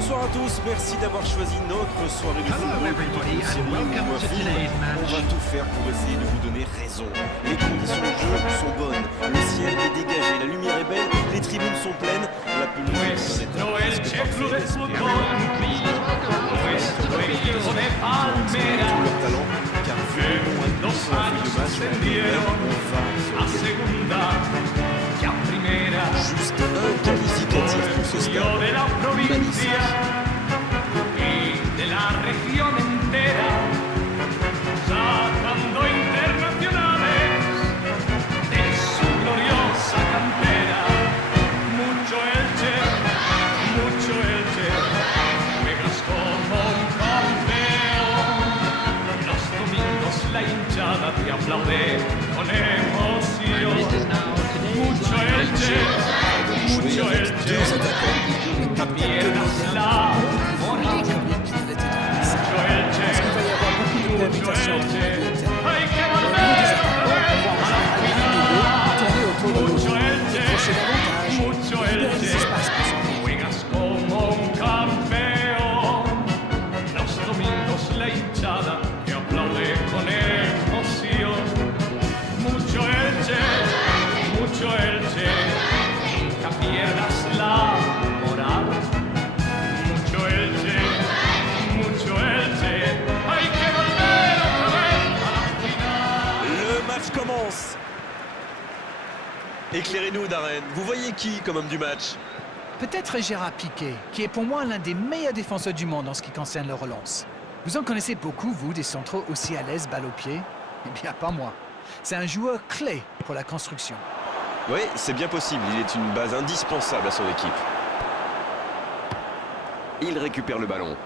Bonsoir à tous, merci d'avoir choisi notre soirée de football plutôt qu'une série ou un film. On va tout faire pour essayer de vous donner raison. Les conditions de jeu sont bonnes, le ciel est dégagé, la lumière est belle, les tribunes sont pleines, la pelouse est presque parfaite. Tout leur talent, car vu le nom indique sur la feuille de match, on va se régaler. Juste un qualificatif pour ce stade. Magnifique. La hinchada te aplaude con emoción. Mucho Elche, mucho Elche, nunca pierdas la moral. Mucho Elche, mucho Elche, hay que volver otra vez a la final. Mucho Elche, mucho Elche, juegas como un campeón. Los domingos la hinchada te aplaude con emoción. Mucho Elche, mucho Elche, nunca pierdas la moral. Mucho Elche, hay que volver otra vez a la final. Le match commence. Éclairez-nous, Darren. Vous voyez qui comme homme du match? Peut-être Gérard Piqué, qui est pour moi l'un des meilleurs défenseurs du monde en ce qui concerne le relance. Vous en connaissez beaucoup, vous, des centraux aussi à l'aise, balle au pied? Eh bien, pas moi. C'est un joueur clé pour la construction. Oui, c'est bien possible. Il est une base indispensable à son équipe. Il récupère le ballon.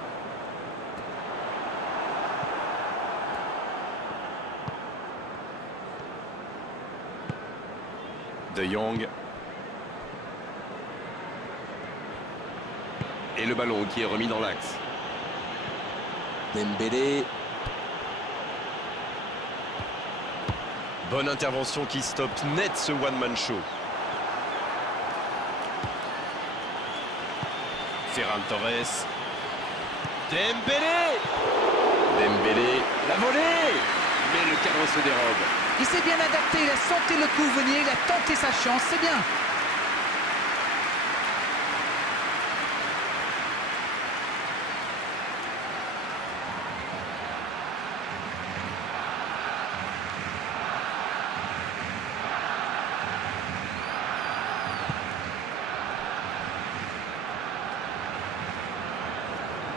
De Jong. Et le ballon qui est remis dans l'axe. Dembélé. Bonne intervention qui stoppe net ce one-man show. Ferran Torres. Dembélé. Dembélé. La volée. Mais le cadre se dérobe. Il s'est bien adapté, il a senti le coup venir, il a tenté sa chance, c'est bien.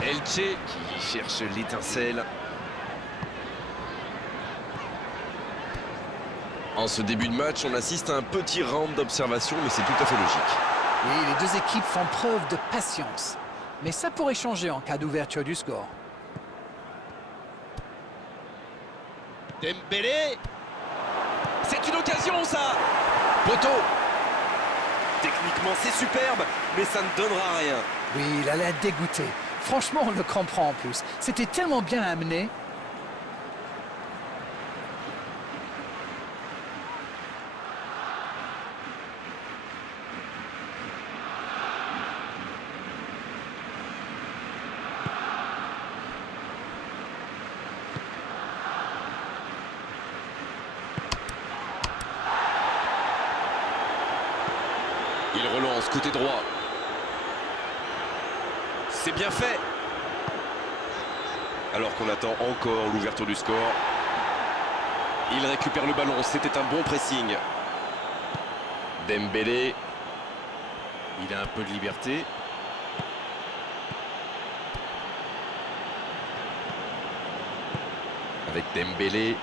Elche qui cherche l'étincelle. En ce début de match, on assiste à un petit round d'observation, mais c'est tout à fait logique. Oui, les deux équipes font preuve de patience. Mais ça pourrait changer en cas d'ouverture du score. Dembélé. C'est une occasion, ça. Poteau. Techniquement, c'est superbe, mais ça ne donnera rien. Oui, il a l'air dégoûté. Franchement, on le comprend en plus. C'était tellement bien amené. Il relance côté droit. C'est bien fait. Alors qu'on attend encore l'ouverture du score. Il récupère le ballon, c'était un bon pressing. Dembélé. Il a un peu de liberté. Avec Dembélé.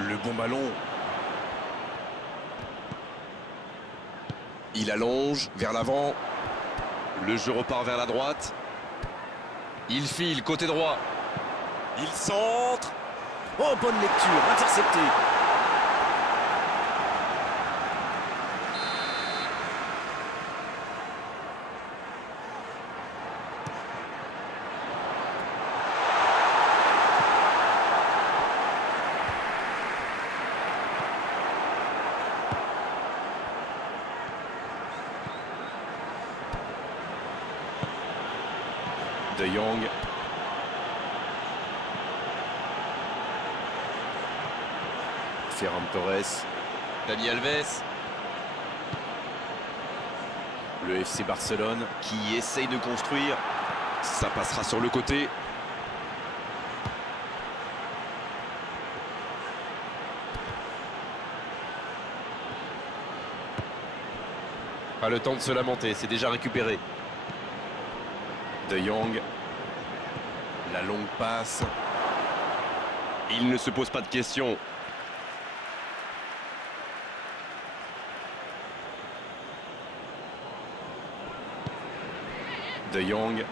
Le bon ballon. Il allonge vers l'avant. Le jeu repart vers la droite. Il file côté droit. Il centre. Oh, bonne lecture, intercepté. De Jong. Ferran Torres. Dani Alves. Le FC Barcelone qui essaye de construire. Ça passera sur le côté. Pas le temps de se lamenter, c'est déjà récupéré. De Jong. La longue passe. Il ne se pose pas de questions. De Jong.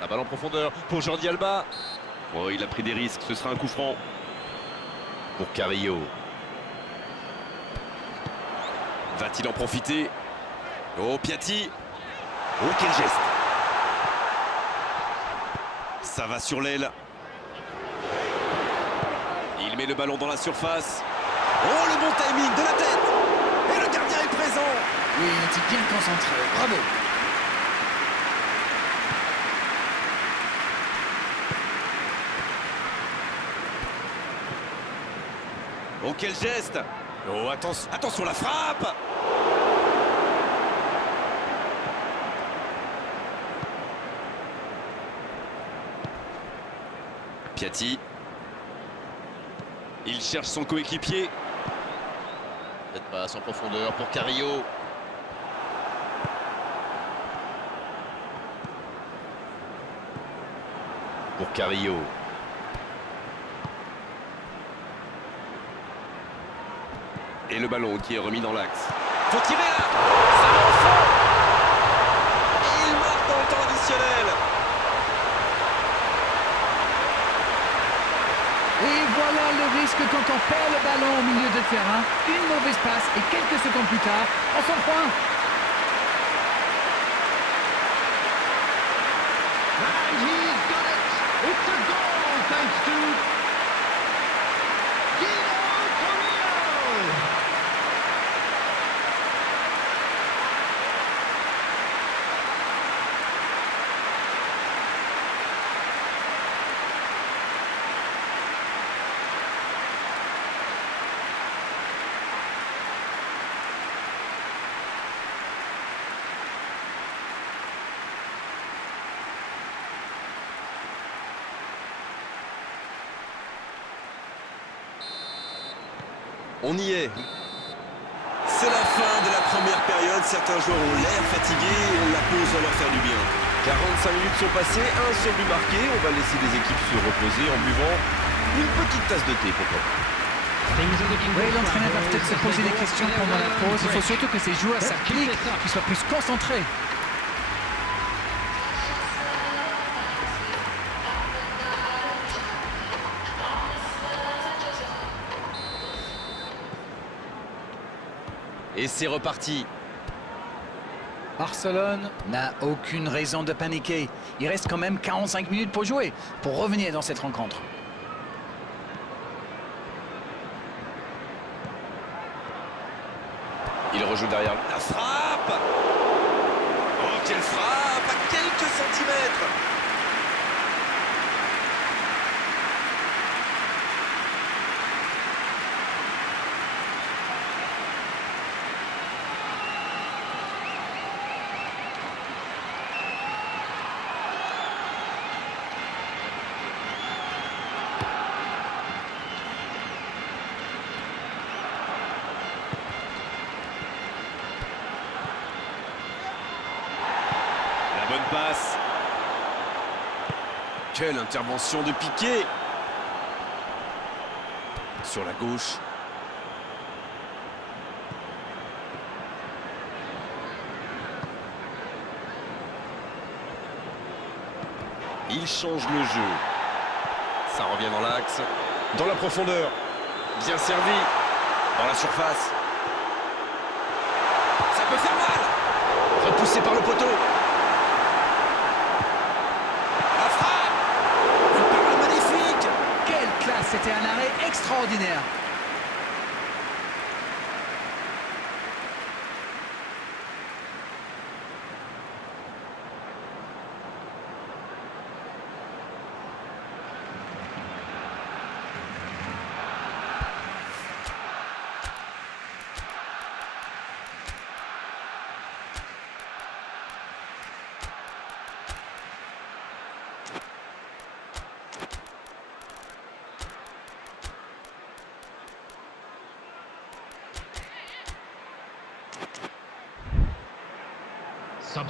La balle en profondeur pour Jordi Alba. Oh, il a pris des risques, ce sera un coup franc. Pour Carrillo. Va-t-il en profiter? Oh, Piatti. Oh, quel geste. Ça va sur l'aile. Il met le ballon dans la surface. Oh, le bon timing de la tête. Et le gardien est présent. Oui, il était bien concentré. Bravo. Oh, quel geste. Oh, attention la frappe. Piatti. Il cherche son coéquipier. Cette passe en profondeur pour Carrillo. Pour Carrillo. Et le ballon qui est remis dans l'axe. Faut tirer là. Ça va au fond. Et il marque dans le temps additionnel. Et voilà le risque quand on perd le ballon au milieu de terrain. Une mauvaise passe et quelques secondes plus tard, on s'en point. And he's got it! It's a goal thanks to Guido Carrillo! On y est. C'est la fin de la première période. Certains joueurs ont l'air fatigués. La pause va leur faire du bien. 45 minutes sont passées, un seul but marqué. On va laisser les équipes se reposer en buvant une petite tasse de thé, pourquoi pas. Oui, l'entraîneur va peut-être se poser des questions pendant la pause. Il faut surtout que ces joueurs s'appliquent, qu'ils soient plus concentrés. Et c'est reparti. Barcelone n'a aucune raison de paniquer. Il reste quand même 45 minutes pour jouer, pour revenir dans cette rencontre. Il rejoue derrière. La frappe. Oh, quelle frappe à quelques centimètres. Bonne passe. Quelle intervention de Piqué. Sur la gauche. Il change le jeu. Ça revient dans l'axe. Dans la profondeur. Bien servi. Dans la surface. Ça peut faire mal. Repoussé par le poteau. C'était un arrêt extraordinaire.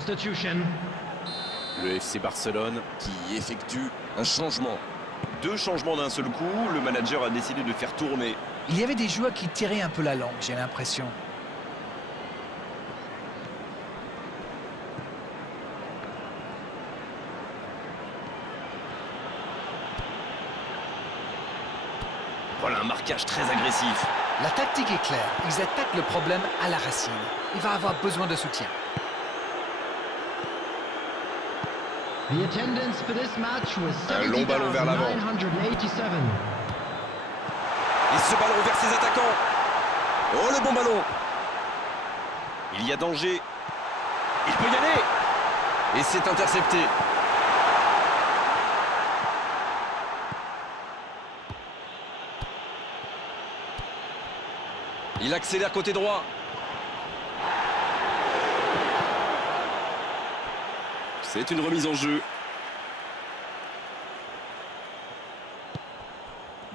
Substitution. Le FC Barcelone qui effectue un changement. 2 changements d'un seul coup, le manager a décidé de faire tourner. Il y avait des joueurs qui tiraient un peu la langue, j'ai l'impression. Voilà un marquage très agressif. La tactique est claire, ils attaquent le problème à la racine. Il va avoir besoin de soutien. The attendance for this match was Un long ballon vers l'avant. 70,987. Et ce ballon vers ses attaquants. Oh, le bon ballon. Il y a danger. Il peut y aller. Et c'est intercepté. Il accélère côté droit. C'est une remise en jeu.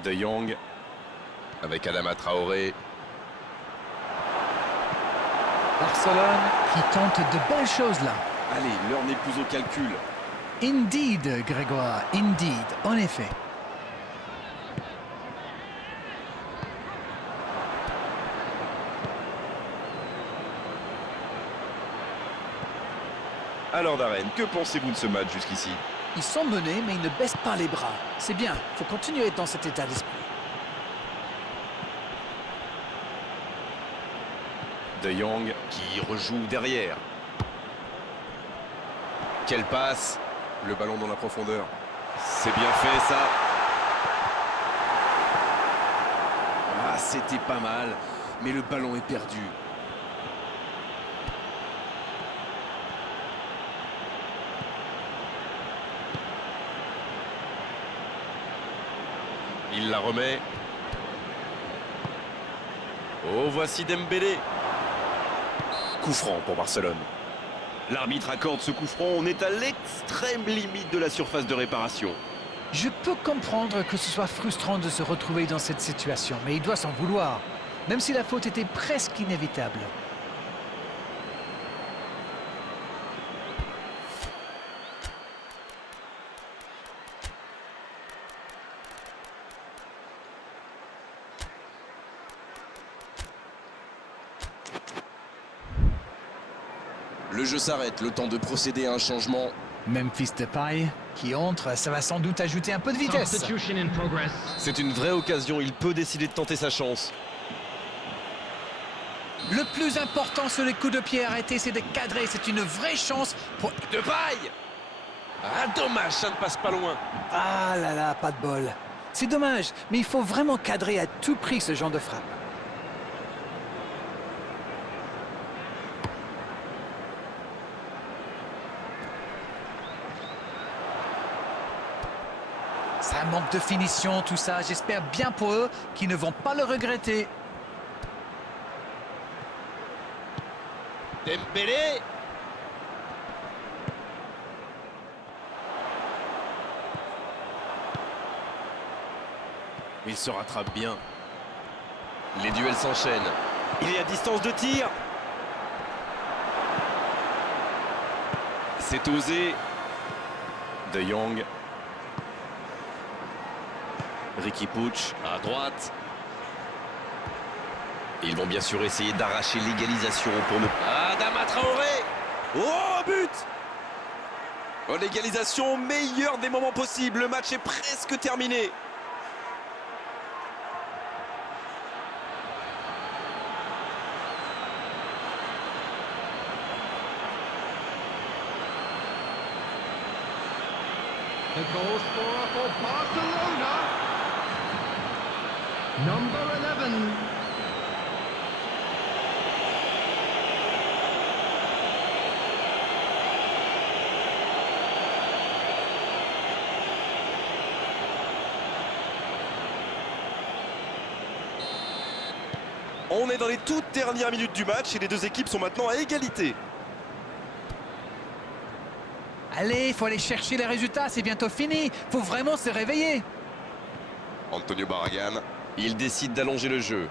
De Jong avec Adama Traoré. Barcelone qui tente de belles choses là. Allez, l'heure n'est plus au calcul. Indeed, Grégoire, indeed, en effet. Alors Darren, que pensez-vous de ce match jusqu'ici? Ils sont menés, mais ils ne baissent pas les bras. C'est bien, il faut continuer dans cet état d'esprit. De Jong qui rejoue derrière. Quelle passe! Le ballon dans la profondeur. C'est bien fait ça. Ah, c'était pas mal, mais le ballon est perdu. Il la remet. Oh, voici Dembélé. Coup franc pour Barcelone. L'arbitre accorde ce coup franc. On est à l'extrême limite de la surface de réparation. Je peux comprendre que ce soit frustrant de se retrouver dans cette situation, mais il doit s'en vouloir, même si la faute était presque inévitable. Le jeu s'arrête, le temps de procéder à un changement. Memphis Depay qui entre, ça va sans doute ajouter un peu de vitesse. Substitution in progress. C'est une vraie occasion, il peut décider de tenter sa chance. Le plus important sur les coups de pied arrêtés, c'est de cadrer. C'est une vraie chance pour... Depay! Ah, dommage, ça ne passe pas loin. Ah là là, pas de bol. C'est dommage, mais il faut vraiment cadrer à tout prix ce genre de frappe. Ça manque de finition, tout ça. J'espère bien pour eux qu'ils ne vont pas le regretter. Dembélé! Il se rattrape bien. Les duels s'enchaînent. Il est à distance de tir. C'est osé. De Jong. Riqui Puig à droite. Ils vont bien sûr essayer d'arracher l'égalisation pour ne... Adama Traoré! Oh, but! Oh, l'égalisation, meilleur des moments possibles. Le match est presque terminé. The goal scorer for Barcelona. Number 11. On est dans les toutes dernières minutes du match et les deux équipes sont maintenant à égalité. Allez, il faut aller chercher les résultats, c'est bientôt fini. Faut vraiment se réveiller. Antonio Barragan, il décide d'allonger le jeu.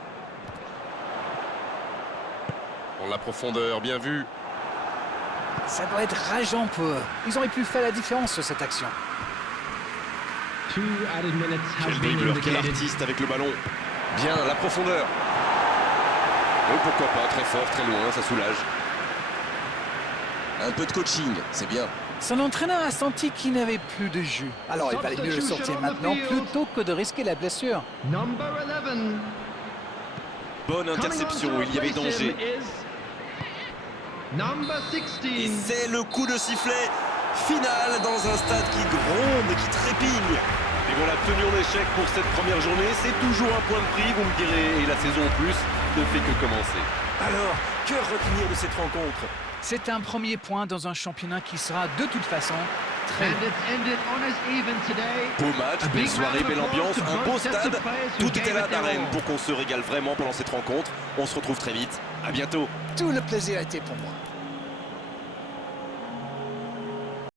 En la profondeur, bien vu. Ça doit être rageant pour eux. Ils auraient pu faire la différence sur cette action. Quel dribbleur, quel artiste avec le ballon. Bien, la profondeur. Oh, pourquoi pas, très fort, très loin, ça soulage. Un peu de coaching, c'est bien. Son entraîneur a senti qu'il n'avait plus de jus. Alors il valait mieux le sortir maintenant plutôt que de risquer la blessure. Bonne interception, il y avait danger. Et c'est le coup de sifflet final dans un stade qui gronde et qui trépigne. Et voilà, tenu en échec pour cette première journée, c'est toujours un point de prix, vous me direz, et la saison en plus ne fait que commencer. Alors, que retenir de cette rencontre? C'est un premier point dans un championnat qui sera de toute façon très long. Beau match, belle soirée, belle ambiance, un beau stade. Tout était là d'arène pour qu'on se régale vraiment pendant cette rencontre. On se retrouve très vite. À bientôt. Tout le plaisir a été pour moi.